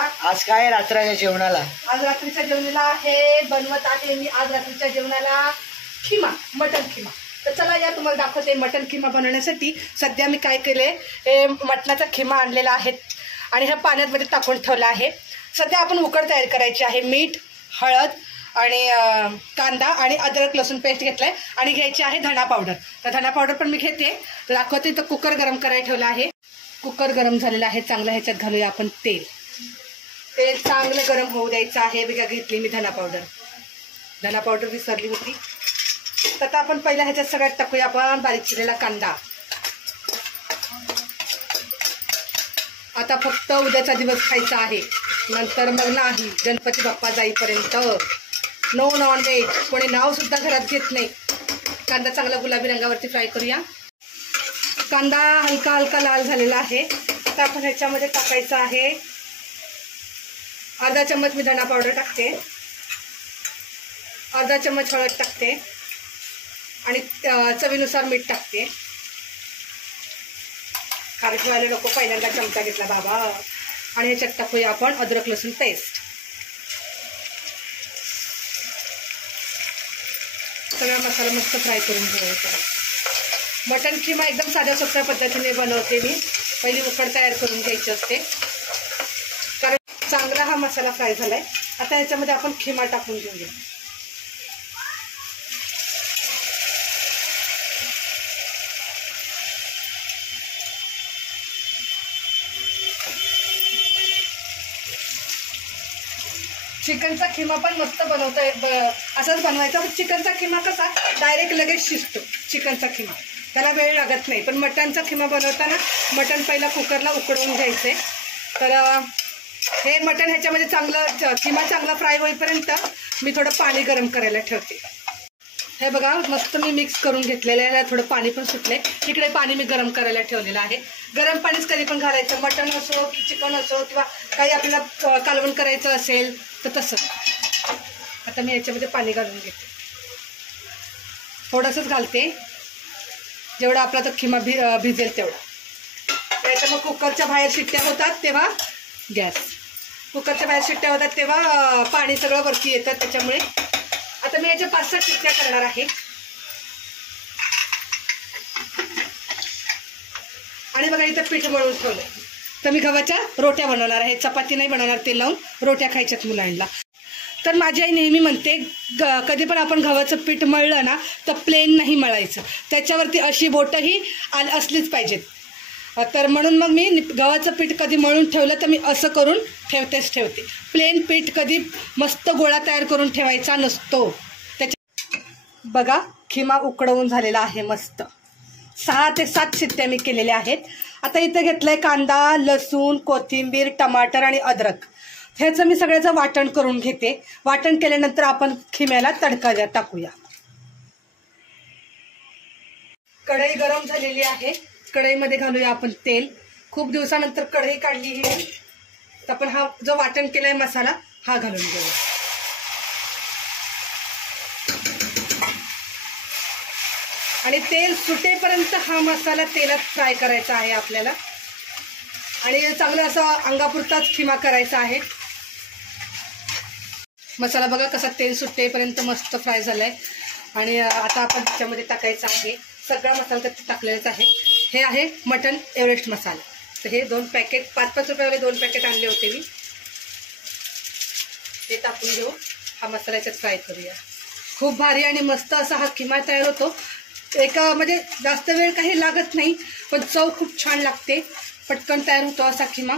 आज काय रात्रीच्या जेवणाला? आज रात्रीच्या जेवणाला हे बनवत आहे मी आज रात्रीच्या जेवणाला खिमा, मटन खिमा। तर चला या तुम्हाला दाखवते मटन खिमा बनवण्यासाठी सध्या मी काय केले, हे मटणाचा खिमा आणलेला आहे आणि हे पाण्यामध्ये टाकून ठेवला आहे। सध्या आपण उकड तयार करायची आहे। मीठ, हळद आणि कांदा आणि अद्रक लसूण पेस्ट घेतलाय आणि घ्यायची आहे धना पावडर। तर धना पावडर पण मी घेते। तर दाखवते तर कुकर गरम करायला ठेवला आहे। कुकर गरम झालेला आहे चांगला। ह्याच्यात घालूया आपण तेल। तेल चांगलं गरम होऊ द्यायचं आहे। बघा घेतली मी धना पावडर विसरली होती। तर आपण पहिला ह्याच्यात सगळ्यात टाकूया आपण बारीक चिरलेला कांदा। आता फक्त उद्याचा दिवस खायचा आहे, नंतर मग नाही। गणपती बाप्पा जाईपर्यंत नो नॉन व्हेज। कोणी नाव सुद्धा घरात घेत नाही। कांदा चांगला गुलाबी रंगावरती फ्राय करूया। कांदा हलका हलका लाल झालेला आहे। आता आपण ह्याच्यामध्ये टाकायचं आहे अर्धा चम्मच मी धना पावडर टाकते, अर्धा चम्मच हळद टाकते आणि चवीनुसार मीठ टाकते। खारट व्हायला नको, पहिल्यांदा चमचा घेतला बाबा। आणि ह्याच्यात टाकूया आपण अद्रक लसूण पेस्ट। सगळा मसाला मस्त फ्राय करून घ्यायचा। मटन खिमा एकदम साध्या सोप्या पद्धतीने बनवते मी। पहिली उकड तयार करून घ्यायची असते, कारण चांगला हा मसाला फ्राय झालाय। आता ह्याच्यामध्ये आपण खिमा टाकून घेऊया। चिकनचा खिमा पण मस्त बनवता असाच बनवायचा। पण चिकनचा खिमा कसा डायरेक्ट लगेच शिजतो चिकनचा खिमा, त्याला वेळ लागत नाही। पण मटनचा खिमा बनवताना मटन पहिला कुकरला उकडवून घ्यायचे। तर हे मटन ह्याच्यामध्ये चांगलं खिमा चांगला फ्राय होईपर्यंत मी थोडं पाणी गरम करायला ठेवते। हे बघा मस्त मी मिक्स करून घेतलेलं आहे। थोडं पाणी पण सुटले। इकडे पाणी मी गरम करायला ठेवलेलं आहे। गरम पाणीच कधी पण घालायचं, मटन असो की चिकन असो किंवा काही आपल्याला कालवण करायचं असेल तर तसं। आता मी याच्यामध्ये पाणी घालून घेते, थोडंसंच घालते, जेवढा आपला तो खिमा भिजेल तेवढा। त्याच्या मग कुकरच्या बाहेर शिट्ट्या होतात तेव्हा कुकरच्या बाहेर शिट्ट्या होतात तेव्हा पाणी सगळं वरती येतं त्याच्यामुळे। आता मी याच्या 5-6 शिट्ट्या करणार आहे। आणि बघा इथं पीठ मळून ठेवलं। तर मी गव्हाच्या रोट्या बनवणार आहे, चपाती नाही बनवणार। तेल लावून रोट्या खायच्यात मुलांना। तर माझी आई नेहमी म्हणते कधी पण आपण गव्हाचं पीठ मळलं ना तर प्लेन नाही मळायचं, त्याच्यावरती अशी बोटंही असलीच पाहिजेत। तर म्हणून मग मी गव्हाचं पीठ कधी मळून ठेवलं तर मी असं करून ठेवते। प्लेन पीठ कधी मस्त गोळा तयार करून ठेवायचा नसतो। त्याच्या बघा खिमा उकडवून झालेला आहे मस्त। 6 ते 7 शिट्ट्या मी केलेल्या आहेत। आता इथं घेतलंय कांदा, लसूण, कोथिंबीर, टमाटर आणि अद्रक। ह्याचं मी सगळ्याचं वाटण करून घेते। वाटण केल्यानंतर आपण खिम्याला तडका टाकूया। कढई गरम झालेली आहे, कढईमध्ये घालूया आपण तेल। खूप दिवसानंतर कढई काढली ही, तर आपण हा जो वाटण केलाय मसाला हा घालून घेऊया। आणि तेल सुटेपर्यंत हा मसाला तेलात फ्राय करायचा आहे आपल्याला। आणि चांगलं असं अंगापुरताच खिमा करायचा आहे। मसाला बघा कसा तेल सुटेपर्यंत मस्त फ्राय झालाय। आणि आता आपण त्याच्यामध्ये टाकायचं आहे सगळा मसाला त्यात टाकलेलाच आहे। हे आहे मटन एव्हरेस्ट मसाला। तर हे 2 पॅकेट 5-5 रुपयावाले 2 पॅकेट आणले होते मी। ते टाकून घेऊ, हा मसाला याच्यात फ्राय करूया। खूप भारी आणि मस्त असा हा खिमा तयार होतो। म्हणजे जास्त वेळ काही लागत नाही, पण चव खूप छान लागते। पटकन तयार होतो असा खिमा।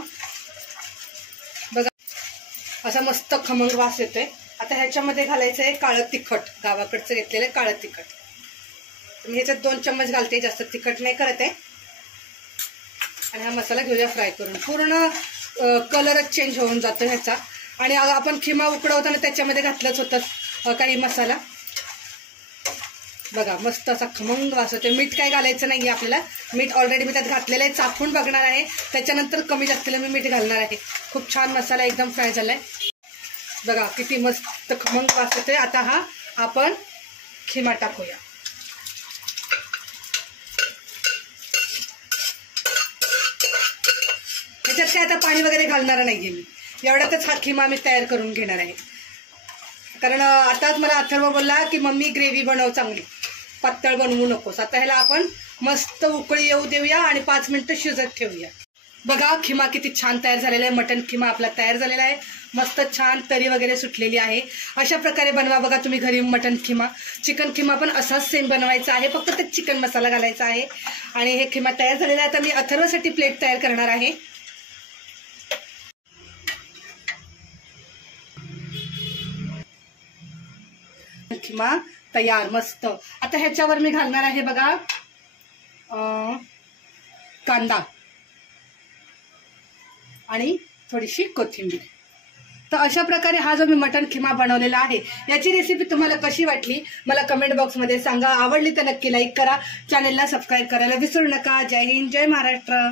बघा असा मस्त खमंग वास येतोय। आता ह्याच्यामध्ये घालायचं आहे काळं तिखट, गावाकडचं घेतलेलं काळं तिखट। मी ह्याच्यात 2 चम्मच घालते, जास्त तिखट नाही करत आहे। आणि हा मसाला घेऊया फ्राय करून। पूर्ण कलरच चेंज होऊन जातो ह्याचा। आणि आपण खिमा उकडवताना त्याच्यामध्ये घातलंच होतं काही मसाला। बघा मस्त असा खमंग वास होते। मीठ काय घालायचं नाही आहे आपल्याला, मीठ ऑलरेडी मी त्यात घातलेलं आहे। चाखून बघणार आहे, त्याच्यानंतर कमी जास्तीला मी मीठ घालणार आहे। खूप छान मसाला एकदम फ्राय झालाय। बघा किती मस्त खमंग वास येतोय। आता हा आपण खिमा टाकूया। ह्याच्यात काय आता पाणी वगैरे घालणार नाहीये मी। एवढ्यातच हा खिमा मी तयार करून घेणार आहे. कारण आताच मला अथर्व बोलला की मम्मी ग्रेव्ही बनव चांगली, पातळ बनवू नकोस. आता ह्याला आपण मस्त उकळी येऊ देऊया आणि 5 मिनिटं शिजत ठेवूया. बघा खिमा किती छान तयार झालेला आहे. मटन खिमा आपला तयार झालेला आहे. मस्त छान तरी वगैरे सुटलेली आहे. अशा प्रकारे बनवा बघा तुम्ही घरी मटन खिमा. चिकन खिमा पण असाच सेम बनवायचा आहे, फक्त ते चिकन मसाला घालायचा आहे. आणि हे खिमा तयार झालेला आहे. आता मी अथर्वसाठी प्लेट तयार करणार आहे. खिमा तयार मस्त. आता ह्याच्यावर मी घालणार आहे बघा कांदा आणि थोडीशी कोथिंबीर. तर अशा प्रकारे हा जो मी मटन खिमा बनवलेला आहे याची रेसिपी तुम्हाला कशी वाटली मला कमेंट बॉक्समध्ये सांगा. आवडली तर नक्की लाईक करा, चॅनलला सबस्क्राईब करायला विसरू नका. जय हिंद, जय महाराष्ट्र.